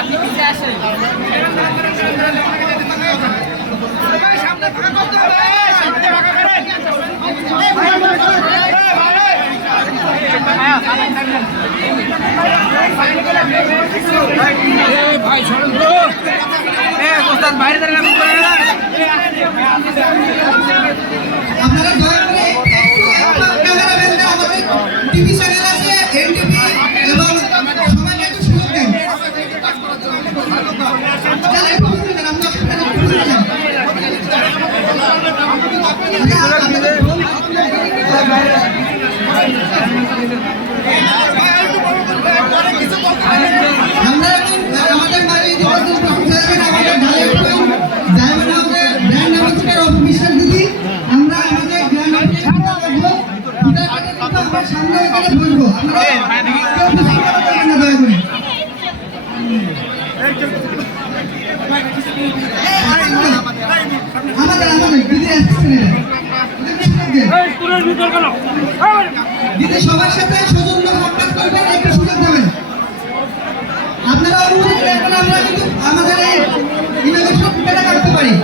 আপনি পিছিয়ে আসেন। ভাই সরেন তো, ওস্তাদ বাইরে দাঁড়ান। আপনারা দয়া করে ক্যামেরাম্যানরা আমাদের টিভি চ্যানেল আছে এনটিভি এবং সবাইকে একটু সুযোগ দেন। চলে একটু সুযোগ দেন, আমরা আপনাদের একটু সুযোগ দেন। আমরা এখন আমাদের বাড়ি আমাদের ঢালাই ডায়মন্ড হাউসের ব্র্যান্ড অ্যাম্বাসেডর অফিসার দিদি, আমরা আমাদের গ্র্যান্ড অফিসার রাখবো। আমরা সামনে এখানে বসবো। দয়া করে আমাদের দিদি আসছে দিদি সবার সাথে সৌজন্য সাক্ষাৎ করবেন, একটু সুযোগ দেবেন। আপনারা অনুমতি দিলে আমরা কিন্তু আমাদের এই ইনোভেশন পেটা কাটতে পারি।